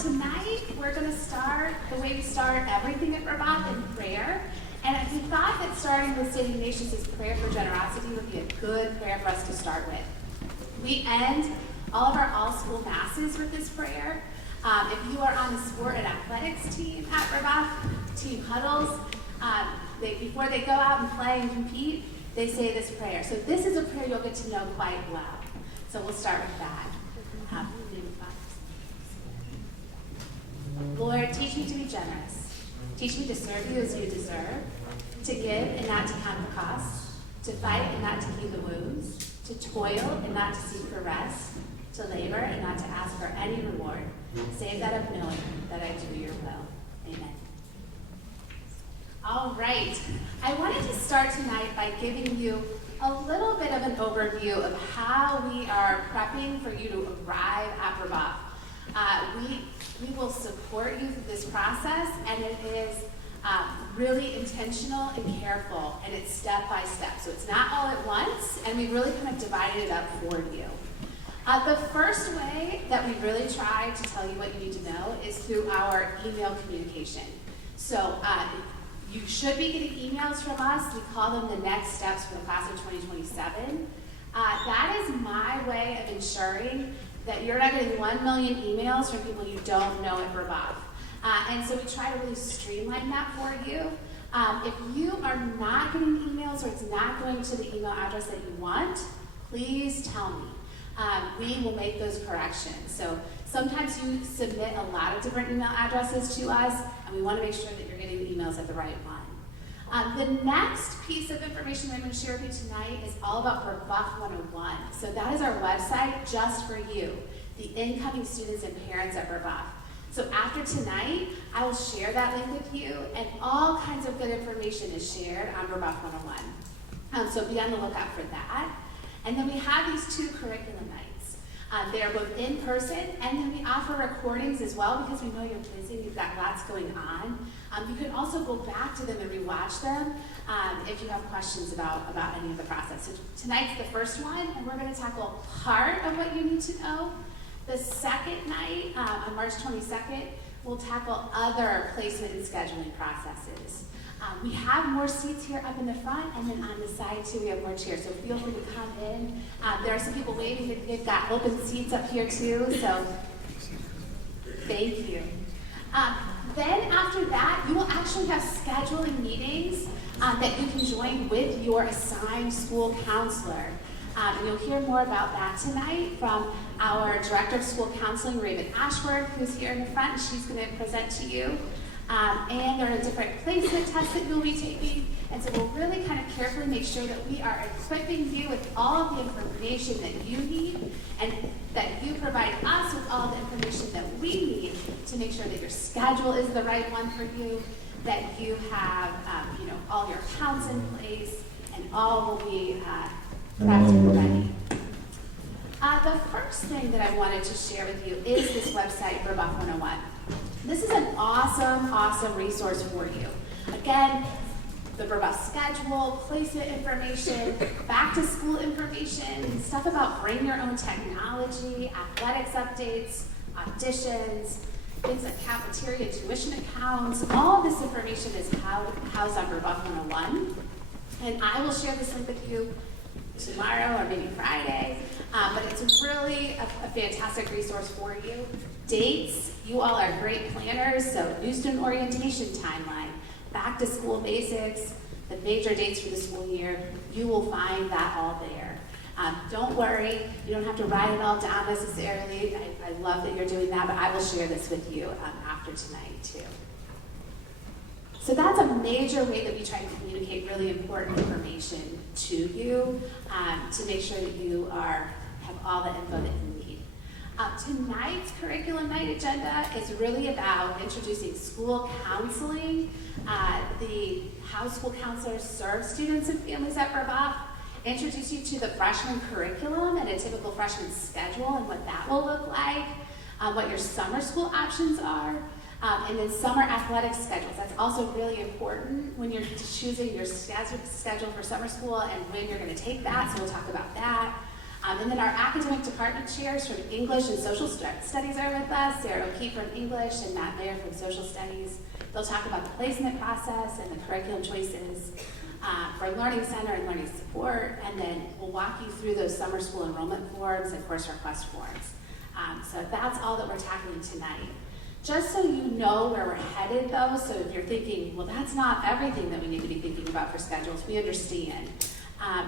Tonight, we're going to start the way we start everything at Brebeuf in prayer. And we thought that starting with St. Ignatius' prayer for generosity would be a good prayer for us to start with. We end all of our all-school masses with this prayer. If you are on the sport and athletics team at Brebeuf, team huddles, before they go out and play and compete, they say this prayer. So this is a prayer you'll get to know quite well. So we'll start with that. Lord, teach me to be generous. Teach me to serve you as you deserve, to give and not to count the cost, to fight and not to heed the wounds, to toil and not to seek for rest, to labor and not to ask for any reward, save that of knowing that I do your will. Amen. All right. I wanted to start tonight by giving you a little bit of an overview of how we are prepping for you to arrive at Brebeuf. We will support you through this process, and it is really intentional and careful, and it's step by step. So it's not all at once, and we really kind of divided it up for you. The first way that we really try to tell you what you need to know is through our email communication. So you should be getting emails from us. We call them the next steps for the class of 2027. That is my way of ensuring that you're not getting 1 million emails from people you don't know at Brebeuf. And so we try to really streamline that for you. If you are not getting emails or it's not going to the email address that you want, please tell me. We will make those corrections. So sometimes you submit a lot of different email addresses to us, and we want to make sure that you're getting the emails at the right one. The next piece of information I'm going to share with you tonight is all about Brebeuf 101. So that is our website just for you, the incoming students and parents at Brebeuf. So after tonight, I will share that link with you, and all kinds of good information is shared on Brebeuf 101. So be on the lookout for that. And then we have these 2 curriculum nights. They are both in person, and then we offer recordings as well because we know you're busy and you've got lots going on. You can also go back to them and rewatch them if you have questions about any of the process. So tonight's the first one, and we're going to tackle part of what you need to know. The second night, on March 22nd, we'll tackle other placement and scheduling processes. We have more seats here up in the front, and then on the side too, we have more chairs. So feel free to come in. There are some people waiting. They've got open seats up here too, so thank you. Then after that, you will actually have scheduling meetings that you can join with your assigned school counselor. And you'll hear more about that tonight from our Director of School Counseling, Raven Ashworth, who's here in the front. She's going to present to you. And there are different placement tests that you'll be taking. And so we'll really kind of carefully make sure that we are equipping you with all of the information that you need, and that you provide us with all the information that we need to make sure that your schedule is the right one for you, that you have all your accounts in place, and all will be prepped and ready. The first thing that I wanted to share with you is this website, Brebeuf 101. This is an awesome resource for you. Again, the Brebeuf schedule, placement information, back to school information, stuff about bring your own technology, athletics updates, auditions, things like cafeteria tuition accounts. All of this information is housed on Brebeuf 101. And I will share this link with you tomorrow or maybe Friday, but it's really a fantastic resource for you. Dates, you all are great planners, so new student orientation timeline, back to school basics, the major dates for the school year, you will find that all there. Don't worry, you don't have to write it all down necessarily. I love that you're doing that, but I will share this with you after tonight too. So that's a major way that we try to communicate really important information to you to make sure that you have all the info that you need. Tonight's curriculum night agenda is really about introducing school counseling, how school counselors serve students and families at Brebeuf, introduce you to the freshman curriculum and a typical freshman schedule and what that will look like, what your summer school options are, and then summer athletic schedules. That's also really important when you're choosing your schedule for summer school and when you're going to take that, so we'll talk about that. And then our academic department chairs from English and Social Studies are with us. Sarah O'Keefe from English and Matt Lair from Social Studies. They'll talk about the placement process and the curriculum choices for Learning Center and Learning Support, and then we'll walk you through those summer school enrollment forms and course request forms. So that's all that we're tackling tonight. Just so you know where we're headed though, so if you're thinking, well, that's not everything that we need to be thinking about for schedules, we understand.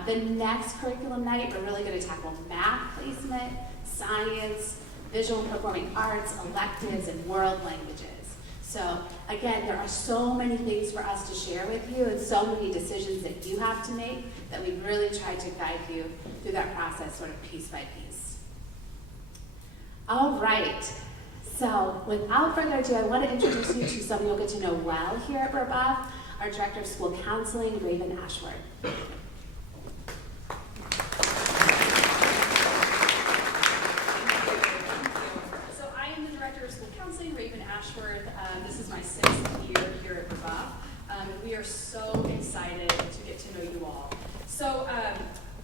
The next curriculum night, we're really going to tackle math placement, science, visual and performing arts, electives, and world languages. So again, there are so many things for us to share with you and so many decisions that you have to make that we really try to guide you through that process sort of piece by piece. All right. So without further ado, I want to introduce you to someone you'll get to know well here at Brebeuf, our Director of School Counseling, Raven Ashworth. So I am the Director of School Counseling, Raven Ashworth. This is my 6th year here at Brebeuf, and we are so excited to get to know you all. So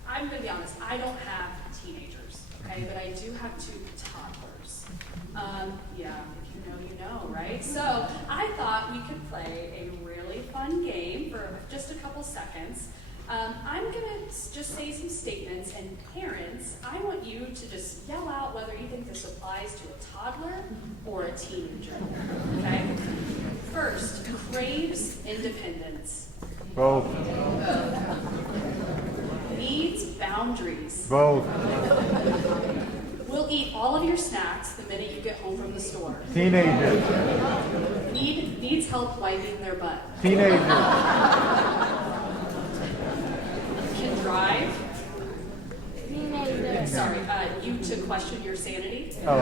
I'm going to be honest, I don't have teenagers, okay, but I do have 2 toddlers. Yeah, if you know, you know, right? So I thought we could play a really fun game for just a couple seconds. I'm going to just say some statements, and parents, I want you to just yell out whether you think this applies to a toddler or a teenager, okay? First, craves independence. Both. Needs boundaries. Both. Will eat all of your snacks the minute you get home from the store. Teenagers. Needs help wiping their butt. Teenagers. Can drive. Sorry, you to question your sanity. Oh.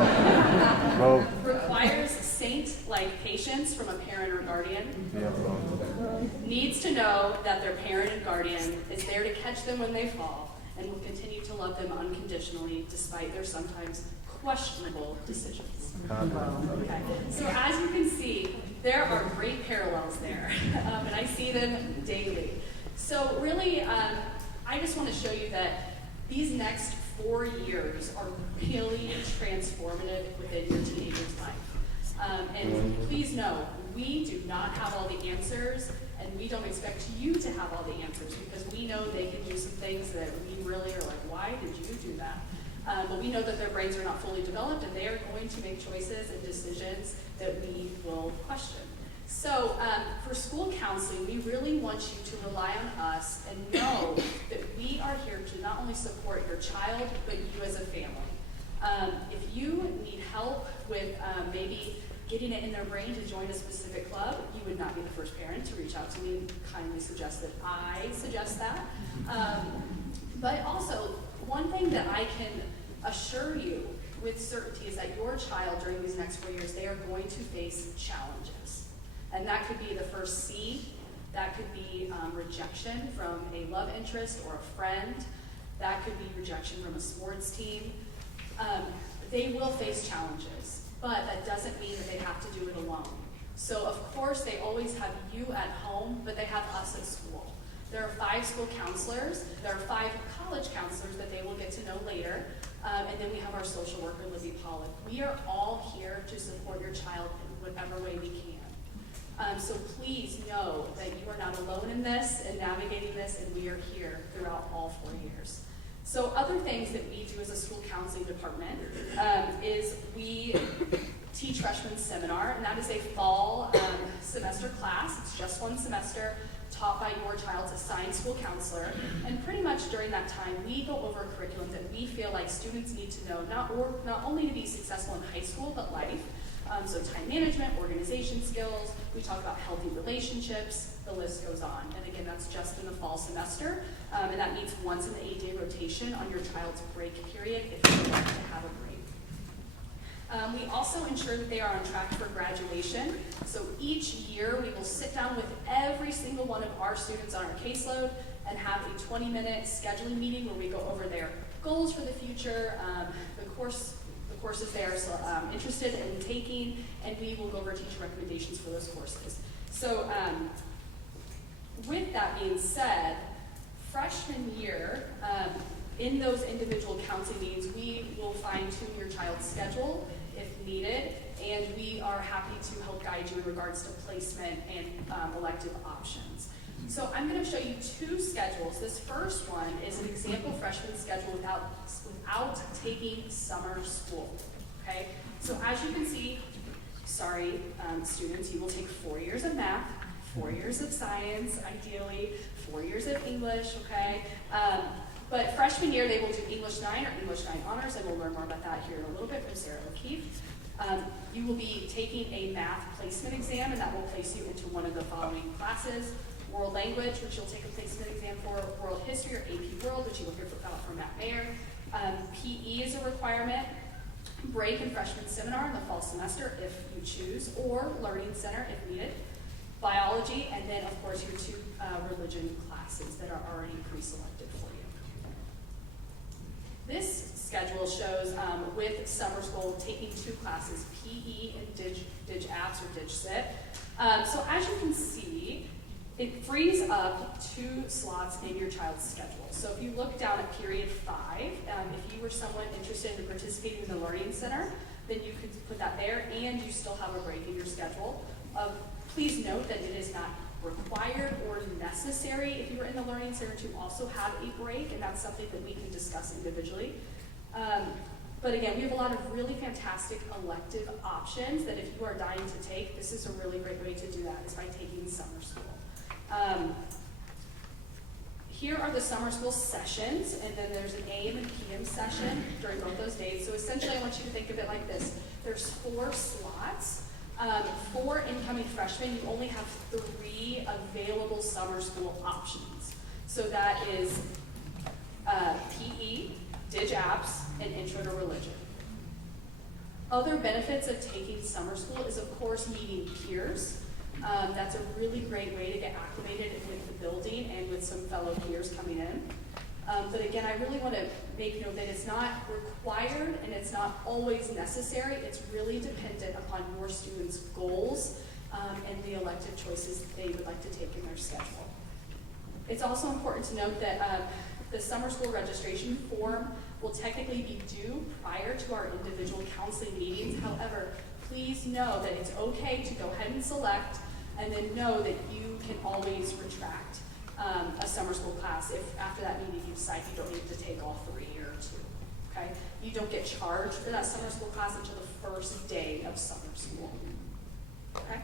Both. Requires saint-like patience from a parent or guardian. Yeah, both. Needs to know that their parent and guardian is there to catch them when they fall and will continue to love them unconditionally despite their sometimes questionable decisions. Okay. So as you can see, there are great parallels there, and I see them daily. So really, I just want to show you that these next 4 years are really transformative within your teenager's life. And please know, we do not have all the answers, and we don't expect you to have all the answers, because we know they can do some things that we really are like, why did you do that? But we know that their brains are not fully developed, and they are going to make choices and decisions that we will question. So for school counseling, we really want you to rely on us and know that we are here to not only support your child, but you as a family. If you need help with maybe getting it in their brain to join a specific club, you would not be the first parent to reach out to me and kindly suggest that I suggest that. But also, one thing that I can assure you with certainty is that your child during these next 4 years, they are going to face challenges. And that could be the first C, that could be rejection from a love interest or a friend, that could be rejection from a sports team. They will face challenges, but that doesn't mean that they have to do it alone. So of course they always have you at home, but they have us at school. There are 5 school counselors, there are 5 college counselors that they will get to know later, and then we have our social worker, Lizzie Pollock. We are all here to support your child in whatever way we can. So please know that you are not alone in this and navigating this, and we are here throughout all 4 years. So other things that we do as a school counseling department is we teach freshman seminar, and that is a fall semester class. It's just 1 semester taught by your child's assigned school counselor. And pretty much during that time, we go over a curriculum that we feel like students need to know, not only to be successful in high school, but life. So time management, organization skills, we talk about healthy relationships, the list goes on. And again, that's just in the fall semester, and that meets once in the 8-day rotation on your child's break period if you would like to have a break. We also ensure that they are on track for graduation. So each year we will sit down with every single one of our students on our caseload and have a 20-minute scheduling meeting where we go over their goals for the future, the courses they are interested in taking, and we will go over teacher recommendations for those courses. So with that being said, freshman year in those individual counseling meetings, we will fine-tune your child's schedule if needed, and we are happy to help guide you in regards to placement and elective options. So I'm going to show you two schedules. This first one is an example freshman schedule without taking summer school. Okay, so as you can see, sorry, students, you will take 4 years of math, 4 years of science, ideally, 4 years of English, okay? But freshman year, they will do English 9 or English 9 honors, and we'll learn more about that here in a little bit from Sarah O'Keefe. You will be taking a math placement exam, and that will place you into one of the following classes: world language, which you'll take a placement exam for; world history or AP World, which you will hear about from Matt Mayer. PE is a requirement. Break and freshman seminar in the fall semester if you choose, or learning center if needed. Biology, and then of course your two religion classes that are already pre-selected for you. This schedule shows with summer school taking two classes, PE and Dig Apps or Dig Sit. So as you can see, it frees up 2 slots in your child's schedule. So if you look down at period 5, if you were someone interested in participating in the Learning Center, then you could put that there, and you still have a break in your schedule. Please note that it is not required or necessary if you were in the Learning Center to also have a break, and that's something that we can discuss individually. But again, we have a lot of really fantastic elective options that if you are dying to take, this is a really great way to do that, is by taking summer school. Here are the summer school sessions, and then there's an AM and PM session during both those days. So essentially, I want you to think of it like this. There's 4 slots. For incoming freshmen, you only have 3 available summer school options. So that is PE, Dig Apps, and Intro to Religion. Other benefits of taking summer school is, of course, meeting peers. That's a really great way to get acclimated with the building and with some fellow peers coming in. But again, I really want to make note that it's not required and it's not always necessary. It's really dependent upon your students' goals and the elective choices they would like to take in their schedule. It's also important to note that the summer school registration form will technically be due prior to our individual counseling meetings. However, please know that it's okay to go ahead and select, and then know that you can always retract a summer school class if after that meeting you decide you don't need to take all 3 or 2, okay? You don't get charged for that summer school class until the first day of summer school, okay?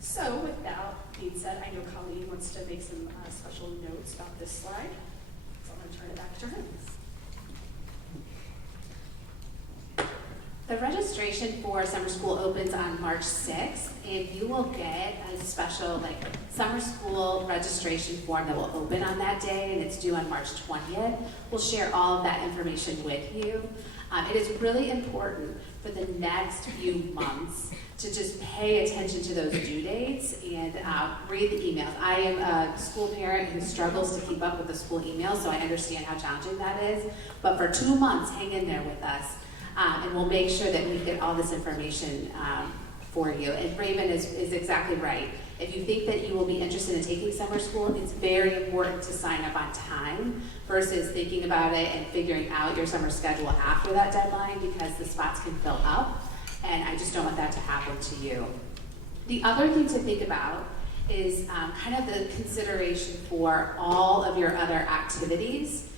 So with that being said, I know Colleen wants to make some special notes about this slide, so I'm gonna turn it back to her. The registration for summer school opens on March 6th, and you will get a special summer school registration form that will open on that day, and it's due on March 20th. We'll share all of that information with you. It is really important for the next few months to just pay attention to those due dates and read the emails. I am a school parent who struggles to keep up with the school emails, so I understand how challenging that is. But for 2 months, hang in there with us. And we'll make sure that we get all this information for you. And Raven is exactly right. If you think that you will be interested in taking summer school, it's very important to sign up on time versus thinking about it and figuring out your summer schedule after that deadline, because the spots can fill up, and I just don't want that to happen to you. The other thing to think about is kind of the consideration for all of your other activities.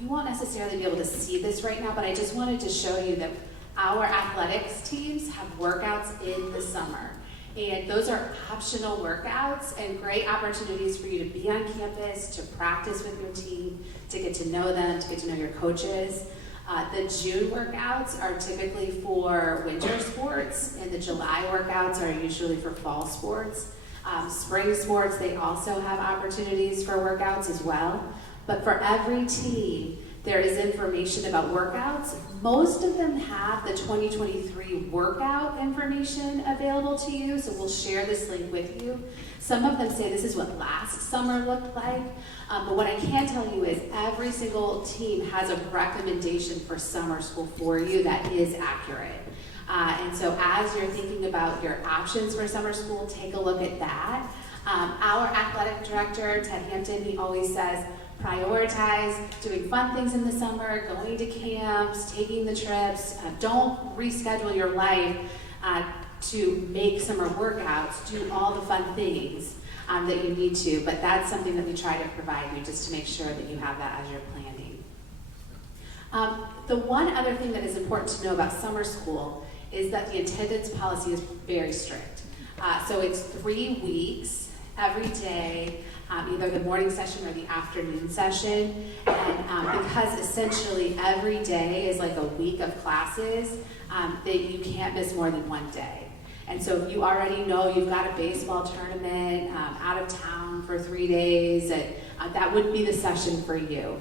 You won't necessarily be able to see this right now, but I just wanted to show you that our athletics teams have workouts in the summer. And those are optional workouts and great opportunities for you to be on campus, to practice with your team, to get to know them, to get to know your coaches. The June workouts are typically for winter sports, and the July workouts are usually for fall sports. Spring sports, they also have opportunities for workouts as well. But for every team, there is information about workouts. Most of them have the 2023 workout information available to you, so we'll share this link with you. Some of them say this is what last summer looked like, but what I can tell you is every single team has a recommendation for summer school for you that is accurate. And so as you're thinking about your options for summer school, take a look at that. Our athletic director, Ted Hampton, he always says, prioritize doing fun things in the summer, going to camps, taking the trips. Don't reschedule your life to make summer workouts. Do all the fun things that you need to, but that's something that we try to provide you just to make sure that you have that as you're planning. The one other thing that is important to know about summer school is that the attendance policy is very strict. So it's 3 weeks every day, either the morning session or the afternoon session. And because essentially every day is like a week of classes, that you can't miss more than one day. And so if you already know you've got a baseball tournament out of town for 3 days, that would be the session for you.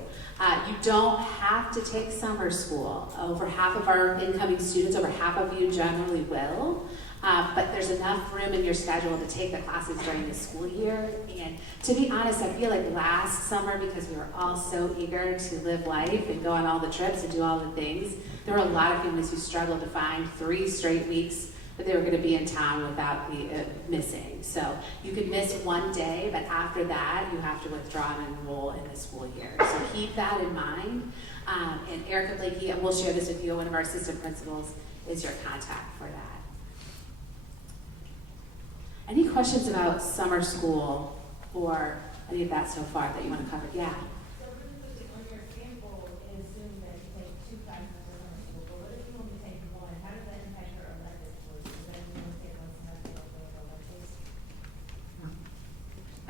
You don't have to take summer school. Over half of our incoming students, over half of you generally will. But there's enough room in your schedule to take the classes during the school year. And to be honest, I feel like last summer, because we were all so eager to live life and go on all the trips and do all the things, there were a lot of families who struggled to find 3 straight weeks that they were going to be in town without missing. So you could miss 1 day, but after that, you have to withdraw and enroll in the school year. So keep that in mind. And Erica Blakey, and we'll share this with you, one of our assistant principals, is your contact for that. Any questions about summer school or any of that so far that you want to cover? Yeah. So really quickly, on your example, it assumes that you take 2 classes in summer school, but what if you only take 1? How does that impact your elective choice? Does that mean you take 1 semester of those electives?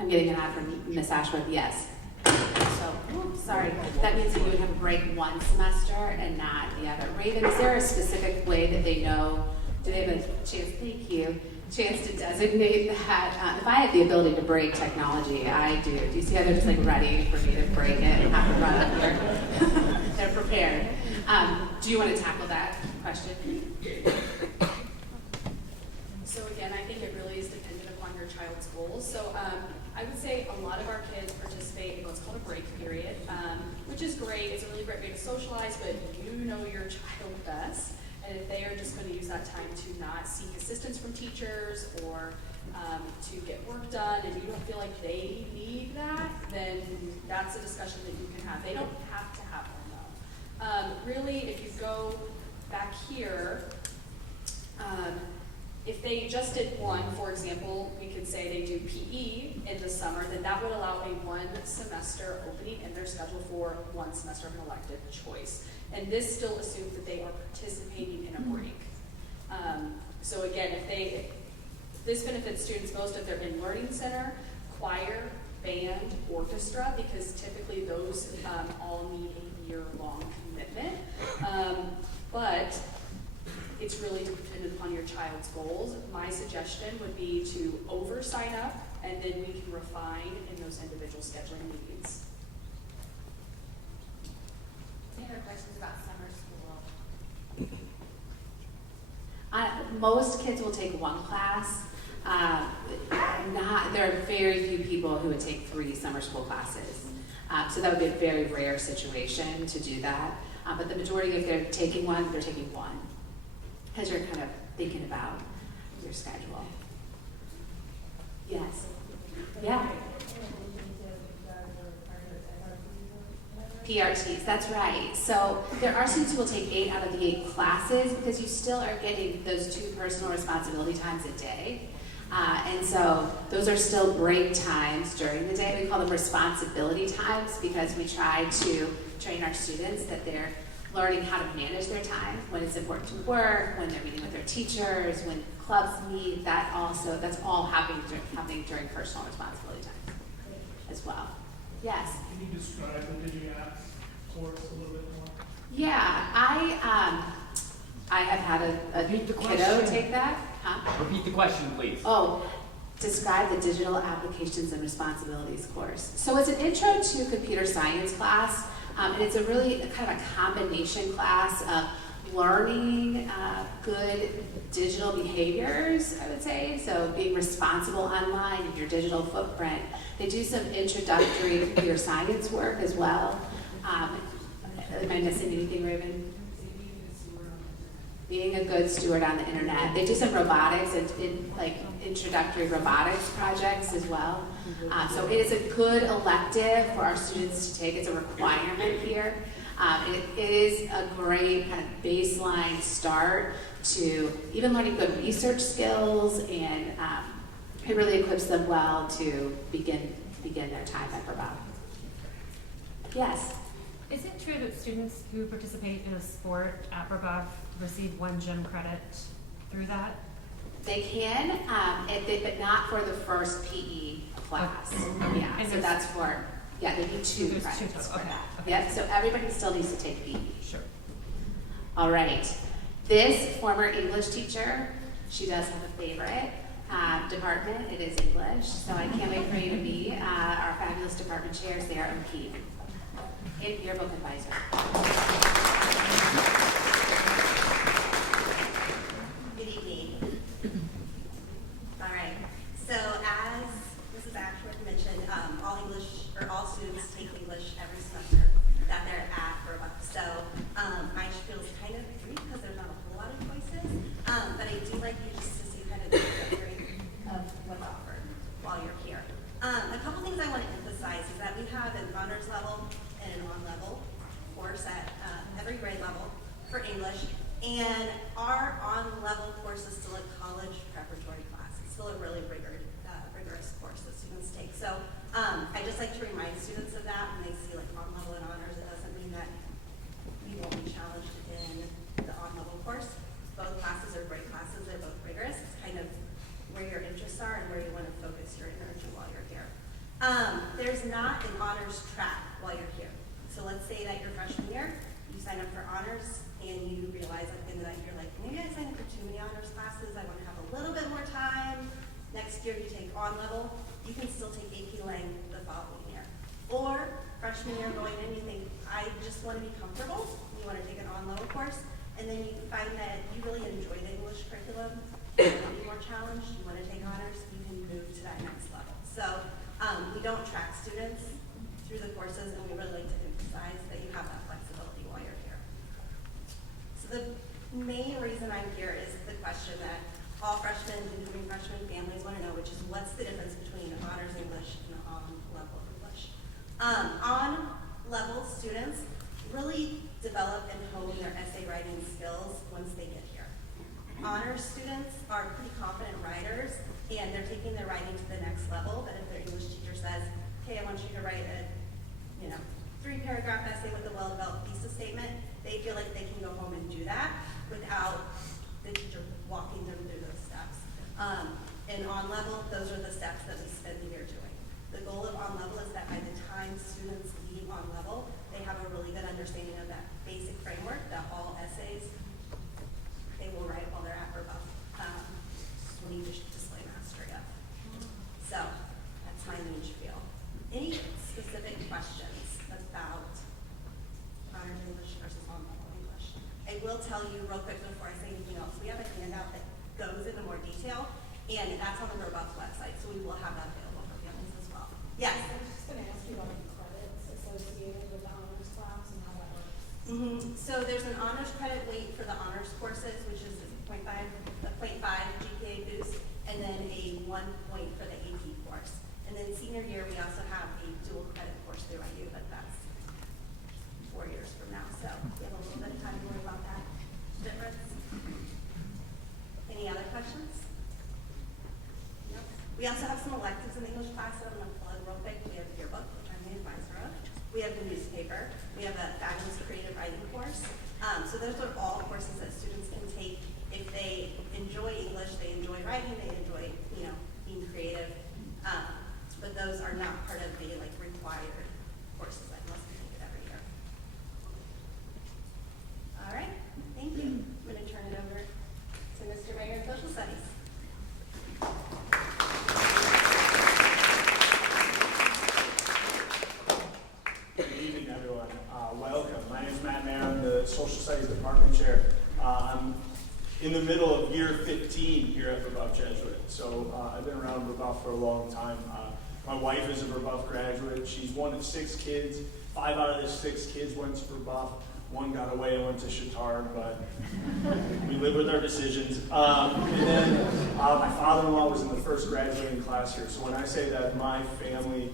I'm getting an ad from Miss Ashworth, yes. So, sorry, that means that you would have a break 1 semester and not the other. Raven, is there a specific way that they know, do they have a chance, thank you, chance to designate that? If I had the ability to break technology, I do. Do you see how they're just like ready for me to break it and have to run up here? They're prepared. Do you want to tackle that question? So again, I think it really is dependent upon your child's goals. So I would say a lot of our kids participate in what's called a break period, which is great. It's a really great way to socialize, but you know your child best. And if they are just going to use that time to not seek assistance from teachers or to get work done and you don't feel like they need that, then that's a discussion that you can have. They don't have to have one though. Really, if you go back here, if they just did 1, for example, we could say they do PE in the summer, then that would allow a 1 semester opening in their schedule for 1 semester of an elective choice. And this still assumes that they are participating in a break. So again, this benefits students most if they're in Learning Center, choir, band, orchestra, because typically those all need a year-long commitment. But it's really dependent upon your child's goals. My suggestion would be to over-sign up, and then we can refine in those individual scheduling needs. Any other questions about summer school? Most kids will take 1 class. There are very few people who would take 3 summer school classes. So that would be a very rare situation to do that. But the majority, if they're taking 1, they're taking 1. Because you're kind of thinking about your schedule. Yes. Yeah. PRTs, that's right. So there are students who will take 8 out of the 8 classes because you still are getting those 2 personal responsibility times a day. And so those are still break times during the day. We call them responsibility times because we try to train our students that they're learning how to manage their time, when it's important to work, when they're meeting with their teachers, when clubs meet, that's all happening during personal responsibility time as well. Yes? Can you describe the DigiApps course a little bit more? Yeah, I have had a Repeat the kiddo question. take that. Huh? Repeat the question, please. Oh, describe the digital applications and responsibilities course. So it's an intro to computer science class, and it's a really kind of a combination class of learning good digital behaviors, I would say. So being responsible online in your digital footprint. They do some introductory computer science work as well. Am I missing anything, Raven? being a good steward on the internet. They do some robotics and like introductory robotics projects as well. So it is a good elective for our students to take. It's a requirement here. It is a great kind of baseline start to even learning good research skills, and it really equips them well to begin their time at Brebeuf. Yes? Is it true that students who participate in a sport at Brebeuf receive 1 gym credit through that? They can, but not for the first PE class. Yeah, And so there's- that's for, yeah, they need 2 There's 2 credits total, for okay, that. okay. Yep, so everybody still needs to take PE. Sure. All right. This former English teacher, she does have a favorite department. It is English. So I can't wait for you to meet our fabulous department chair, Sarah O'Keefe, and yearbook advisor. Good evening. All right. So as Mrs. Ashworth mentioned, all students take English every semester that they're at Brebeuf. So my spiel is kind of brief because there's not a whole lot of choices, but I do like you just to see kind of the trajectory of what's offered while you're here. A couple things I want to emphasize is that we have an honors level and an on-level course at every grade level for English, and our on-level course is still a college preparatory class. It's still a really rigorous course that students take. So I just like to remind students of that when they see like on-level and honors. It doesn't mean that you won't be challenged in the on-level course. Both classes are great classes. They're both rigorous. It's kind of where your interests are and where you want to focus your energy while you're here. There's not an honors track while you're here. So let's say that your freshman year, you sign up for honors and you realize at the end of that year, like, maybe I signed up for too many honors classes. I want to have a little bit more time. Next year you take on-level. You can still take AP Lang the following year. Or freshman year going in, you think, I just want to be comfortable. You want to take an on-level course. And then you find that you really enjoy the English curriculum. You want to be more challenged. You want to take honors. You can move to that next level. So we don't track students through the courses, and we really like to emphasize that you have that flexibility while you're here. So the main reason I'm here is the question that all freshmen, including freshman families, want to know, which is what's the difference between honors English and on-level English. On-level students really develop and hone their essay writing skills once they get here. Honors students are pretty confident writers, and they're taking their writing to the next level. But if their English teacher says, "Hey, I want you to write a 3-paragraph essay with a well-developed thesis statement," they feel like they can go home and do that without the teacher walking them through those steps. And on-level, those are the steps that we spend the year doing. The goal of on-level is that by the time students leave on-level, they have a really good understanding of that basic framework that all essays they will write while they're at Brebeuf. We need to display mastery of. So that's my main spiel. Any specific questions about honors English versus on-level English? I will tell you real quick before I say anything else, we have a handout that goes into more detail, and that's on the Brebeuf website, so we will have that available for families as well. Yes? I'm just going to ask you about the credits associated with the honors class and how that works. So there's an honors credit weight for the honors courses, which is a 0.5 GPA boost, and then a 1 point for the AP course. And then senior year, we also have a dual credit course through IU, but that's 4 years from now, so we have a little bit of time to worry about that difference. Any other questions? No? We also have some electives in the English class that I'm going to plug real quick. We have yearbook, which I'm the advisor of. We have the newspaper. We have a fabulous creative writing course. So those are all courses that students can take if they enjoy English, they enjoy writing, they enjoy, being creative. But those are not part of the required courses that must be taken every year. All right, thank you. I'm going to turn it over to Mr. Mayor in Social Studies. Good evening, everyone. Welcome. My name is Matt Mayer. I'm the Social Studies Department Chair. I'm in the middle of year 15 here at Brebeuf Jesuit. So I've been around Brebeuf for a long time. My wife is a Brebeuf graduate. She's one of 6 kids. 5 out of the 6 kids went to Brebeuf. One got away and went to Chitar, but we live with our decisions. And then my father-in-law was in the first graduating class here. So when I say that my family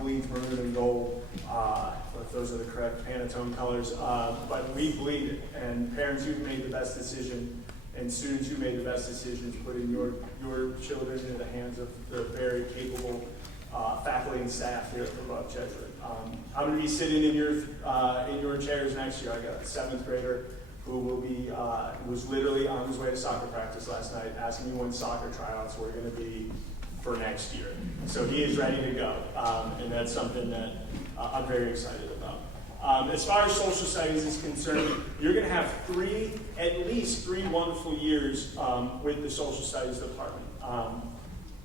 bleeds maroon and gold, if those are the correct Pantone colors, but we bleed, and parents who've made the best decision and students who made the best decisions, putting your children into the hands of the very capable faculty and staff here at Brebeuf Jesuit. I'm going to be sitting in your chairs next year. I got a 7th grader who will be was literally on his way to soccer practice last night, asking me when soccer tryouts were going to be for next year. So he is ready to go, and that's something that I'm very excited about. As far as social studies is concerned, you're going to have at least three wonderful years with the social studies department.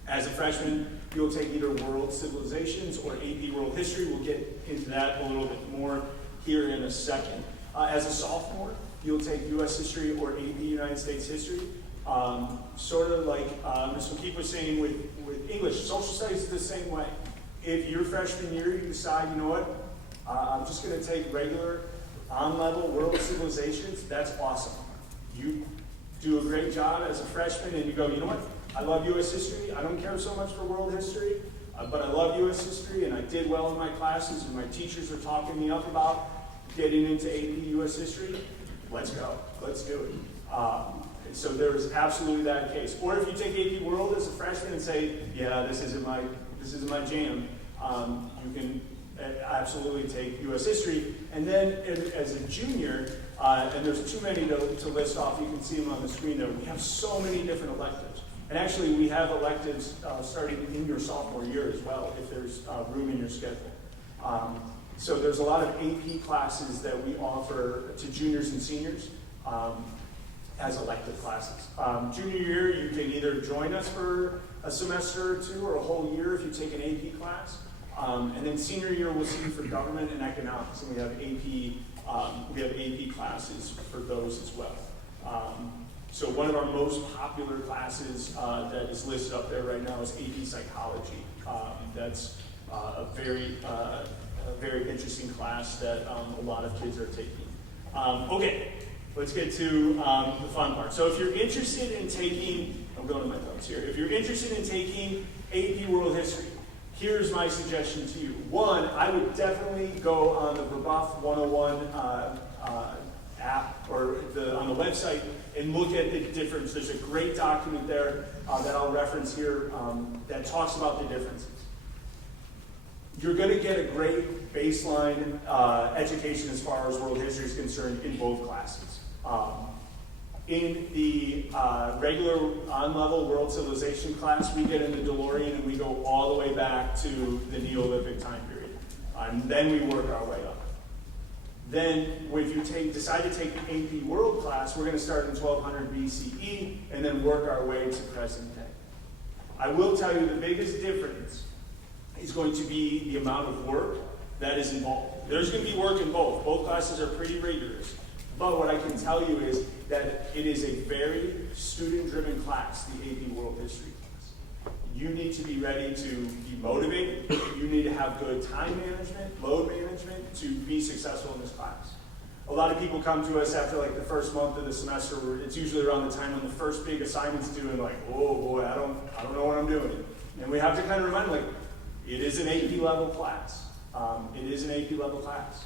As a freshman, you'll take either World Civilizations or AP World History. We'll get into that a little bit more here in a second. As a sophomore, you'll take U.S. History or AP United States History. Sort of like Ms. McKeith was saying with English, social studies is the same way. If your freshman year you decide, you know what, I'm just going to take regular on-level World Civilizations, that's awesome. You do a great job as a freshman and you go, you know what, I love U.S. history. I don't care so much for world history, but I love U.S. history, and I did well in my classes, and my teachers are talking me up about getting into AP U.S. history. Let's go. Let's do it. And so there is absolutely that case. Or if you take AP World as a freshman and say, yeah, this isn't my jam, you can absolutely take U.S. history. And then as a junior, and there's too many to list off, you can see them on the screen there, we have so many different electives. And actually, we have electives starting in your sophomore year as well, if there's room in your schedule. So there's a lot of AP classes that we offer to juniors and seniors as elective classes. Junior year, you can either join us for a semester or two or a whole year if you take an AP class. And then senior year, we'll see you for government and economics, and we have AP classes for those as well. So one of our most popular classes that is listed up there right now is AP Psychology. That's a very interesting class that a lot of kids are taking. Okay, let's get to the fun part. So if you're interested in taking, I'm going to my notes here. If you're interested in taking AP World History, here's my suggestion to you. One, I would definitely go on the Brebeuf 101 app or on the website and look at the difference. There's a great document there that I'll reference here that talks about the differences. You're going to get a great baseline education as far as world history is concerned in both classes. In the regular on-level world civilization class, we get in the DeLorean and we go all the way back to the Neolithic time period. And then we work our way up. Then, if you decide to take the AP World class, we're going to start in 1200 BCE and then work our way to present day. I will tell you the biggest difference is going to be the amount of work that is involved. There's going to be work in both. Both classes are pretty rigorous. But what I can tell you is that it is a very student-driven class, the AP World History class. You need to be ready to be motivated. You need to have good time management, load management to be successful in this class. A lot of people come to us after like the first month of the semester, where it's usually around the time when the first big assignment's due, and like, oh boy, I don't know what I'm doing. And we have to kind of remind them, like, it is an AP level class. It is an AP level class.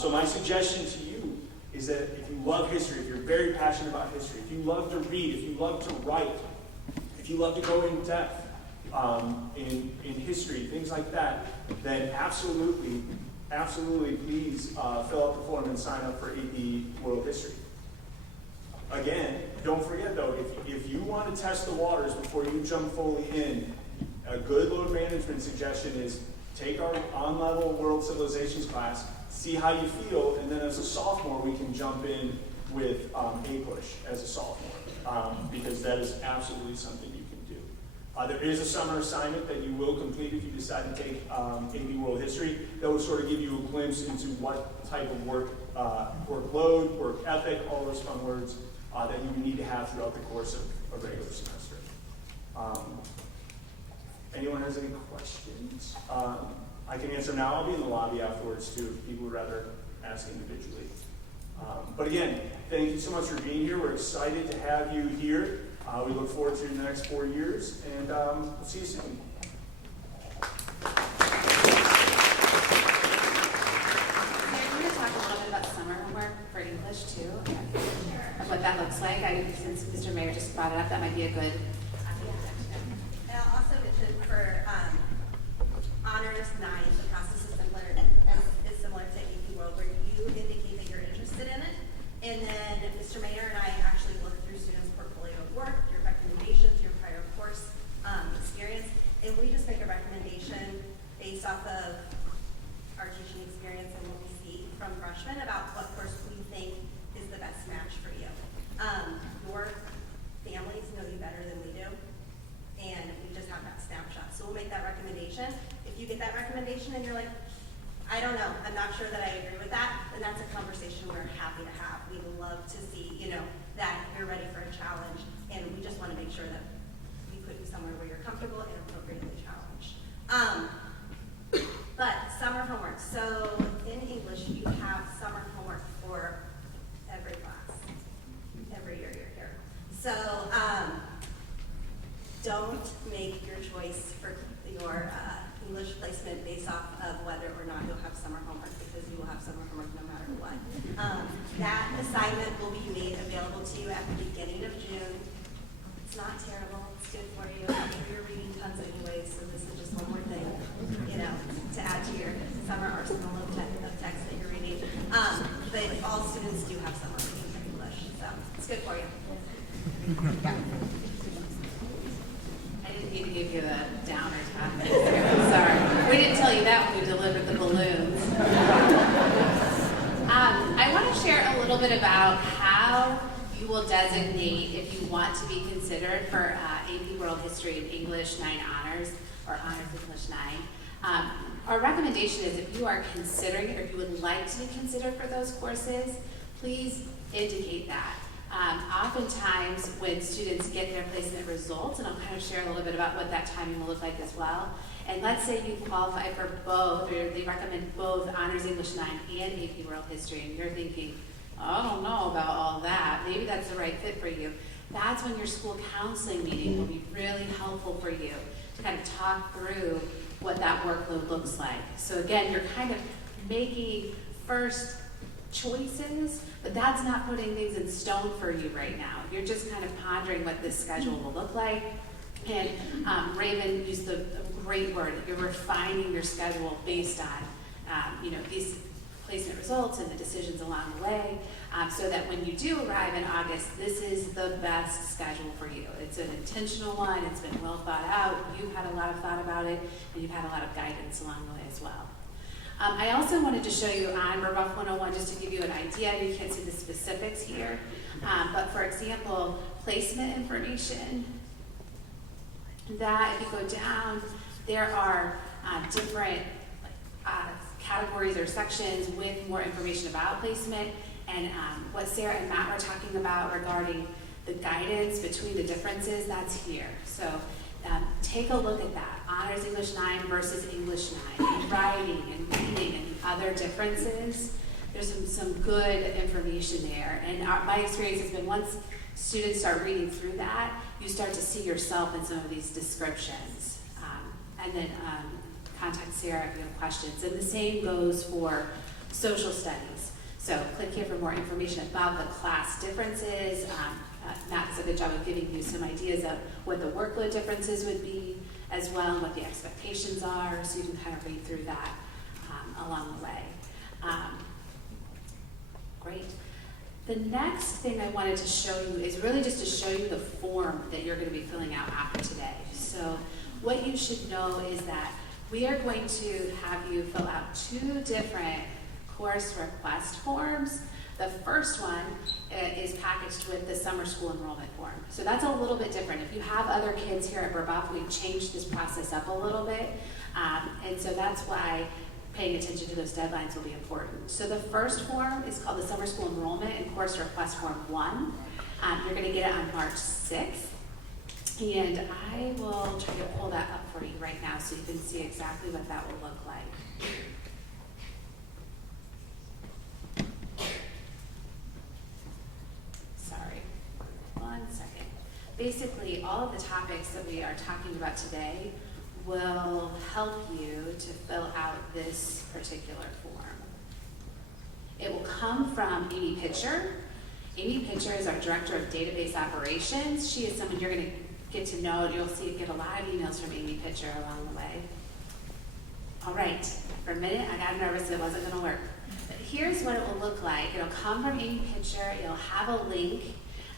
So my suggestion to you is that if you love history, if you're very passionate about history, if you love to read, if you love to write, if you love to go in depth in history, things like that, then absolutely please fill out the form and sign up for AP World History. Again, don't forget though, if you want to test the waters before you jump fully in, a good load management suggestion is take our on-level World Civilizations class, see how you feel, and then as a sophomore we can jump in with A-Push as a sophomore, because that is absolutely something you can do. There is a summer assignment that you will complete if you decide to take AP World History that will sort of give you a glimpse into what type of workload, work ethic, all those fun words that you would need to have throughout the course of a regular semester. Anyone has any questions? I can answer now. I'll be in the lobby afterwards too if people would rather ask individually. But again, thank you so much for being here. We're excited to have you here. We look forward to the next 4 years, and we'll see you soon. We're going to talk a little bit about summer homework for English too, and what that looks like. Since Mr. Mayor just brought it up, that might be a good. And I'll also mention for honors 9, the process is similar to AP World, where you indicate that you're interested in it, and then Mr. Mayor and I actually look through students' portfolio of work, your recommendations, your prior course experience, and we just make a recommendation based off of our teaching experience and what we see from freshmen about what course we think is the best match for you. Your families know you better than we do, and we just have that snapshot. So we'll make that recommendation. If you get that recommendation and you're like, I don't know, I'm not sure that I agree with that, then that's a conversation we're happy to have. We love to see, that you're ready for a challenge, and we just want to make sure that we put you somewhere where you're comfortable and appropriately challenged. But summer homework. So in English, you have summer homework for every class, every year you're here. So don't make your choice for your English placement based off of whether or not you'll have summer homework, because you will have summer homework no matter what. That assignment will be made available to you at the beginning of June. It's not terrible. It's good for you. I'm sure you're reading tons anyway, so this is just one more thing, to add to your summer arsenal of text that you're reading. But all students do have summer reading in English, so it's good for you. I didn't mean to give you a downer topic. Sorry. We didn't tell you that when we delivered the balloons. I want to share a little bit about how you will designate if you want to be considered for AP World History and English 9 Honors, or Honors English 9. Our recommendation is if you are considering, or if you would like to be considered for those courses, please indicate that. Oftentimes when students get their placement results, and I'll kind of share a little bit about what that timing will look like as well, and let's say you qualify for both, or they recommend both Honors English 9 and AP World History, and you're thinking, I don't know about all that, maybe that's the right fit for you. That's when your school counseling meeting will be really helpful for you to kind of talk through what that workload looks like. So again, you're kind of making first choices, but that's not putting things in stone for you right now. You're just kind of pondering what this schedule will look like. And Raven used a great word. You're refining your schedule based on, these placement results and the decisions along the way, so that when you do arrive in August, this is the best schedule for you. It's an intentional one. It's been well thought out. You've had a lot of thought about it, and you've had a lot of guidance along the way as well. I also wanted to show you on Brebeuf 101, just to give you an idea. You can't see the specifics here, but for example, placement information, that if you go down, there are different categories or sections with more information about placement, and what Sarah and Matt were talking about regarding the guidance between the differences, that's here. So take a look at that. Honors English 9 versus English 9, and writing and reading and other differences. There's some good information there. And my experience has been once students start reading through that, you start to see yourself in some of these descriptions. And then contact Sarah if you have questions. And the same goes for social studies. So click here for more information about the class differences. Matt does a good job of giving you some ideas of what the workload differences would be as well, and what the expectations are, so you can kind of read through that along the way. Great. The next thing I wanted to show you is really just to show you the form that you're going to be filling out after today. So what you should know is that we are going to have you fill out 2 different course request forms. The first one is packaged with the summer school enrollment form. So that's a little bit different. If you have other kids here at Brebeuf, we've changed this process up a little bit. And so that's why paying attention to those deadlines will be important. So the first form is called the Summer School Enrollment and Course Request Form 1. You're going to get it on March 6th. And I will try to pull that up for you right now so you can see exactly what that will look like. basically all of the topics that we are talking about today will help you to fill out this particular form. It will come from Amy Pitcher. Amy Pitcher is our Director of Database Operations. She is someone you're going to get to know. You'll get a lot of emails from Amy Pitcher along the way. All right, for a minute I got nervous it wasn't going to work. But here's what it will look like. It'll come from Amy Pitcher. It'll have a link.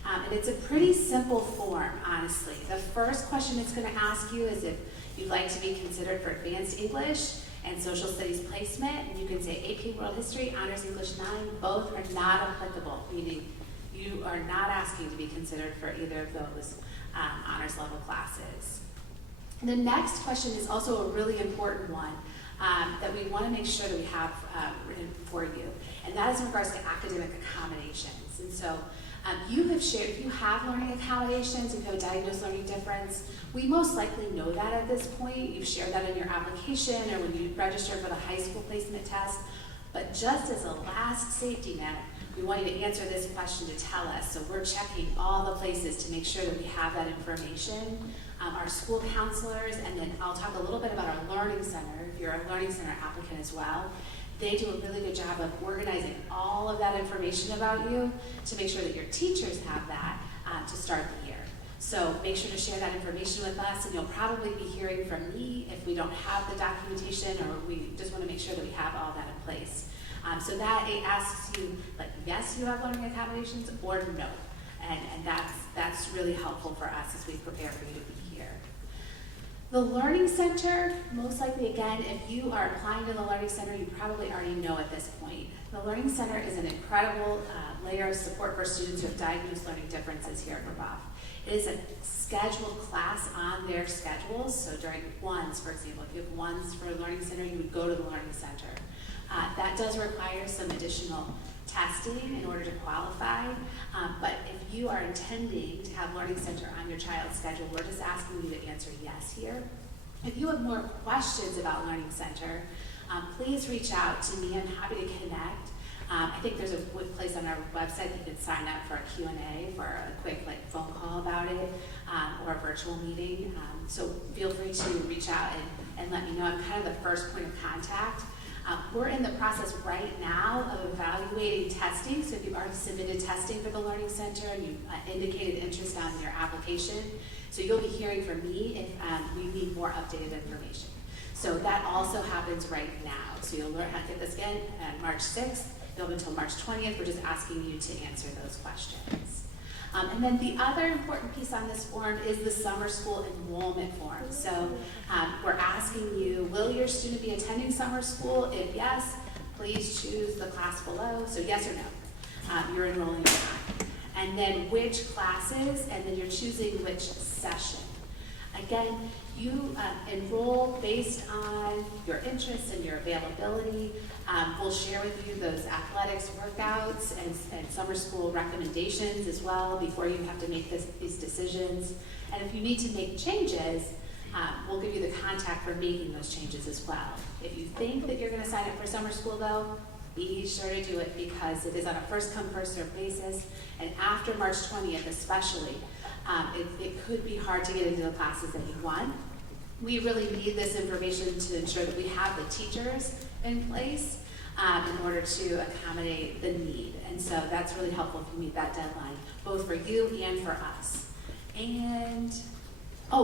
And it's a pretty simple form, honestly. The first question it's going to ask you is if you'd like to be considered for Advanced English and Social Studies placement. And you can say AP World History, Honors English 9, both are not applicable, meaning you are not asking to be considered for either of those honors level classes. The next question is also a really important one that we want to make sure that we have written for you, and that is in regards to academic accommodations. And so you have shared, if you have learning accommodations, if you have a diagnosed learning difference, we most likely know that at this point. You've shared that in your application or when you register for the high school placement test. But just as a last safety net, we want you to answer this question to tell us. So we're checking all the places to make sure that we have that information. Our school counselors, and then I'll talk a little bit about our Learning Center, if you're a Learning Center applicant as well. They do a really good job of organizing all of that information about you to make sure that your teachers have that to start the year. So make sure to share that information with us, and you'll probably be hearing from me if we don't have the documentation, or we just want to make sure that we have all that in place. So that it asks you, like, yes, you have learning accommodations, or no. And that's really helpful for us as we prepare for you to be here. The Learning Center, most likely, again, if you are applying to the Learning Center, you probably already know at this point. The Learning Center is an incredible layer of support for students who have diagnosed learning differences here at Brebeuf. It is a scheduled class on their schedules. So during ones, for example, if you have ones for a Learning Center, you would go to the Learning Center. That does require some additional testing in order to qualify, but if you are intending to have Learning Center on your child's schedule, we're just asking you to answer yes here. If you have more questions about Learning Center, please reach out to me. I'm happy to connect. I think there's a place on our website that you can sign up for a Q&A, for a quick phone call about it, or a virtual meeting. So feel free to reach out and let me know. I'm kind of the first point of contact. We're in the process right now of evaluating testing. So if you've already submitted testing for the Learning Center and you indicated interest on your application, so you'll be hearing from me if we need more updated information. So that also happens right now. So you'll learn how to get this again on March 6th. You'll have until March 20th. We're just asking you to answer those questions. And then the other important piece on this form is the summer school enrollment form. So we're asking you, will your student be attending summer school? If yes, please choose the class below. So yes or no, you're enrolling or not. And then which classes, and then you're choosing which session. Again, you enroll based on your interests and your availability. We'll share with you those athletics workouts and summer school recommendations as well before you have to make these decisions. And if you need to make changes, we'll give you the contact for making those changes as well. If you think that you're going to sign up for summer school though, be sure to do it because it is on a first come, first served basis. And after March 20th especially, it could be hard to get into the classes that you want. We really need this information to ensure that we have the teachers in place in order to accommodate the need. And so that's really helpful if you meet that deadline, both for you and for us. And,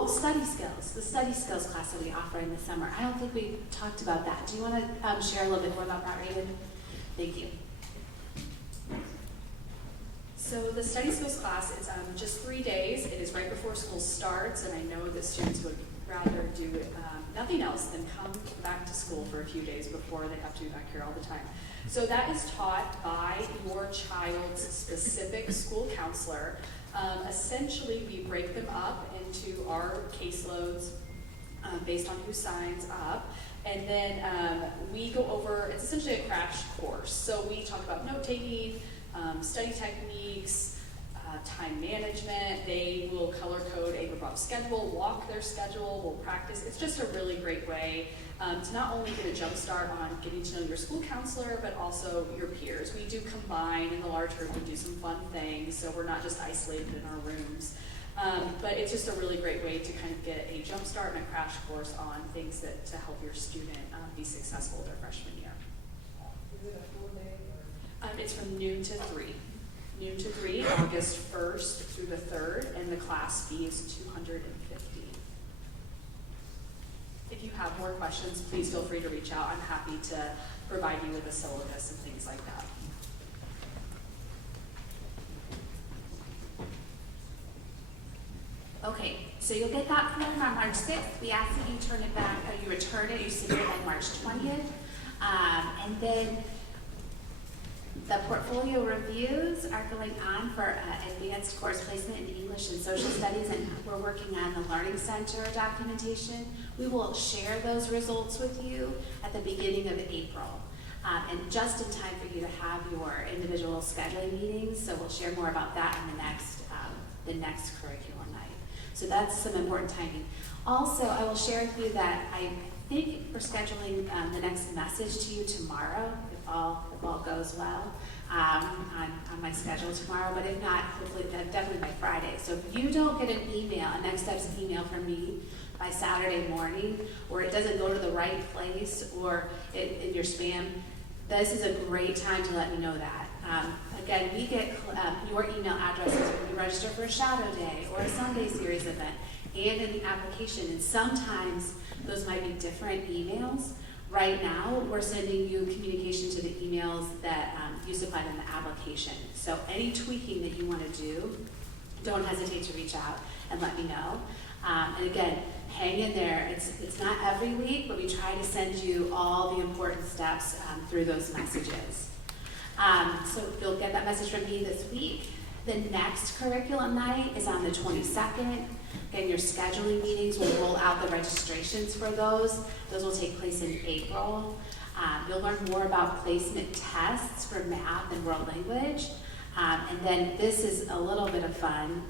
study skills, the study skills class that we offer in the summer. I don't think we talked about that. Do you want to share a little bit more about that, Raven? Thank you. So the study skills class, it's just 3 days. It is right before school starts, and I know that students would rather do nothing else than come back to school for a few days before they have to be back here all the time. So that is taught by your child's specific school counselor. Essentially, we break them up into our caseloads based on who signs up. And then we go over, it's essentially a crash course. So we talk about note-taking, study techniques, time management. They will color code a Brebeuf schedule, walk their schedule, we'll practice. It's just a really great way to not only get a jump start on getting to know your school counselor, but also your peers. We do combine in the large group and do some fun things, so we're not just isolated in our rooms. But it's just a really great way to kind of get a jump start and a crash course on things that to help your student be successful their freshman year. Is it a full day or? It's from noon to 3. Noon to 3, August 1st through the 3rd, and the class fee is $250. If you have more questions, please feel free to reach out. I'm happy to provide you with a syllabus and things like that. Okay, so you'll get that form on March 6th. We ask that you turn it back, or you return it, you submit it by March 20th. And then the portfolio reviews are going on for advanced course placement in English and social studies, and we're working on the Learning Center documentation. We will share those results with you at the beginning of April. And just in time for you to have your individual scheduling meetings, so we'll share more about that in the next curriculum night. So that's some important timing. Also, I will share with you that I think we're scheduling the next message to you tomorrow, if all goes well, on my schedule tomorrow. But if not, hopefully, definitely by Friday. So if you don't get an email, a next steps email from me by Saturday morning, or it doesn't go to the right place, or in your spam, this is a great time to let me know that. Again, we get your email addresses when you register for a shadow day or a Sunday series event, and in the application. And sometimes those might be different emails. Right now, we're sending you communication to the emails that you supplied in the application. So any tweaking that you want to do, don't hesitate to reach out and let me know. And again, hang in there. It's not every week, but we try to send you all the important steps through those messages. So you'll get that message from me this week. The next curriculum night is on the 22nd. Again, your scheduling meetings will roll out the registrations for those. Those will take place in April. You'll learn more about placement tests for math and world language. And then this is a little bit of fun.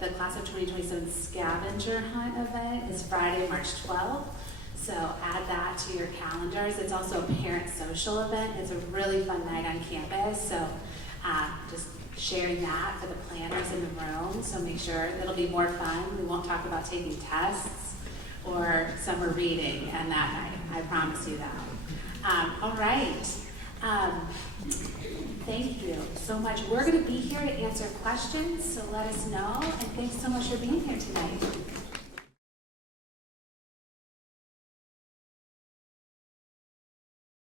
The Class of 2027 scavenger hunt event is Friday, March 12th. So add that to your calendars. It's also a parent social event. It's a really fun night on campus. So just sharing that for the planners in the room. So make sure it'll be more fun. We won't talk about taking tests or summer reading on that night. I promise you that. All right. Thank you so much. We're going to be here to answer questions, so let us know. And thanks so much for being here tonight.